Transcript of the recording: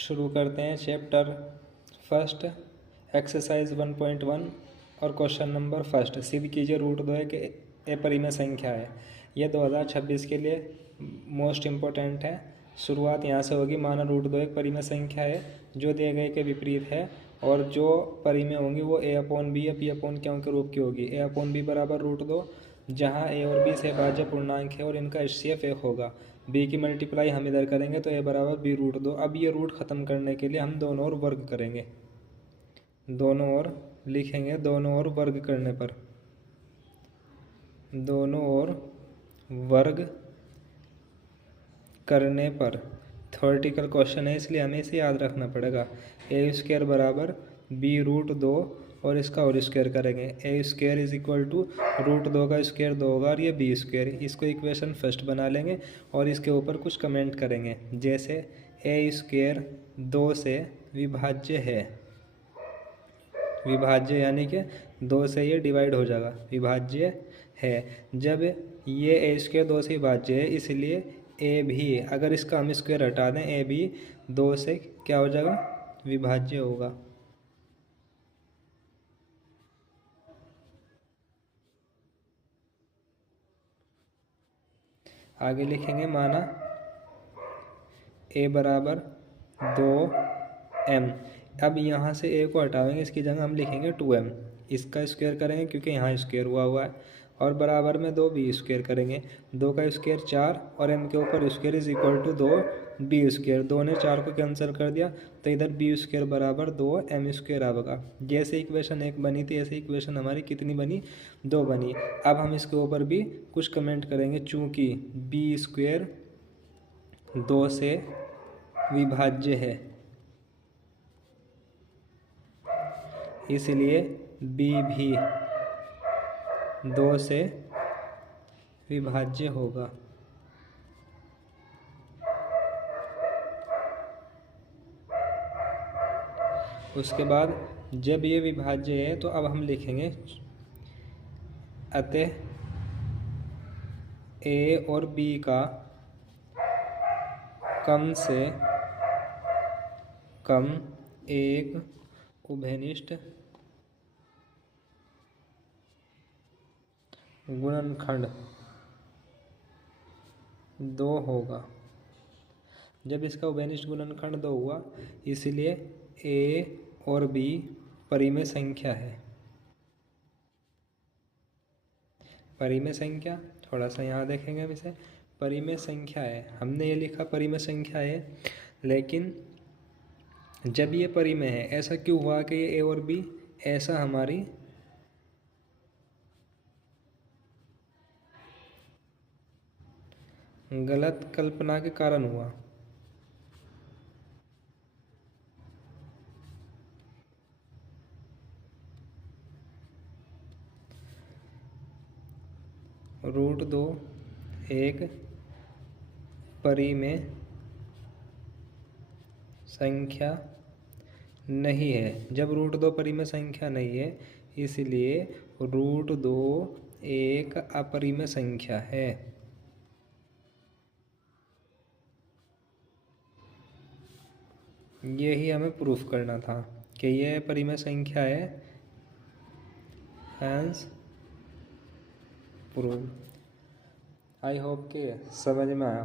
शुरू करते हैं चैप्टर फर्स्ट एक्सरसाइज 1.1 और क्वेश्चन नंबर फर्स्ट। सिद्ध कीजिए √2 एक अपरिमेय संख्या है। यह 2026 के लिए मोस्ट इम्पोर्टेंट है। शुरुआत यहाँ से होगी। माना √2 एक परिमेय संख्या है जो दिए गए के विपरीत है और जो परिमेय होंगी वो a/b या p/q के रूप की होगी। a/b बराबर √2, जहाँ a और b से भाज्य पूर्णांक है और इनका HCF 1 होगा। b की मल्टीप्लाई हम इधर करेंगे तो a बराबर b√2। अब ये रूट ख़त्म करने के लिए हम दोनों ओर वर्ग करेंगे। दोनों ओर लिखेंगे, दोनों ओर वर्ग करने पर, दोनों ओर वर्ग करने पर थ्योरेटिकल क्वेश्चन है इसलिए हमें इसे याद रखना पड़ेगा। a² बराबर b√2 और इसका होल स्क्वायर करेंगे। a² इज इक्वल टू √2 का स्क्वायर 2 होगा और ये b²। इसको इक्वेशन फर्स्ट बना लेंगे और इसके ऊपर कुछ कमेंट करेंगे, जैसे a² 2 से विभाज्य है। विभाज्य यानी कि 2 से ये डिवाइड हो जाएगा, विभाज्य है। जब ये a² 2 से विभाज्य है इसलिए ए भी, अगर इसका हम स्क्वायर हटा दें, ए भी 2 से क्या हो जाएगा, विभाज्य होगा। आगे लिखेंगे, माना a बराबर 2m। अब यहाँ से a को हटाएंगे, इसकी जगह हम लिखेंगे 2m। इसका स्क्वायर करेंगे क्योंकि यहाँ स्क्वायर हुआ है और बराबर में 2b² करेंगे। 2 का स्क्वायर 4 और m के ऊपर square is equal to 2b²। 2 ने 4 को कैंसिल कर दिया तो इधर b² बराबर 2m² आएगा। जैसे इक्वेशन 1 बनी थी ऐसे इक्वेशन हमारी कितनी बनी, 2 बनी। अब हम इसके ऊपर भी कुछ कमेंट करेंगे, चूँकि b² 2 से विभाज्य है इसलिए b भी 2 से विभाज्य होगा। उसके बाद जब ये विभाज्य है तो अब हम लिखेंगे, अतः a और b का कम से कम एक उभयनिष्ठ गुणनखंड 2 होगा। जब इसका उभयनिष्ठ गुणनखंड 2 हुआ इसलिए a और b परिमेय संख्या है। परिमेय संख्या, थोड़ा सा यहाँ देखेंगे हम इसे, परिमेय संख्या है। हमने ये लिखा परिमेय संख्या है, लेकिन जब ये परिमेय है ऐसा क्यों हुआ कि ये a और b, ऐसा हमारी गलत कल्पना के कारण हुआ। √2 एक परिमेय संख्या नहीं है। जब √2 परिमेय संख्या नहीं है इसलिए √2 एक अपरिमेय संख्या है। यही हमें प्रूफ करना था कि यह परिमेय संख्या है, हैंस प्रूव। आई होप कि समझ में आया।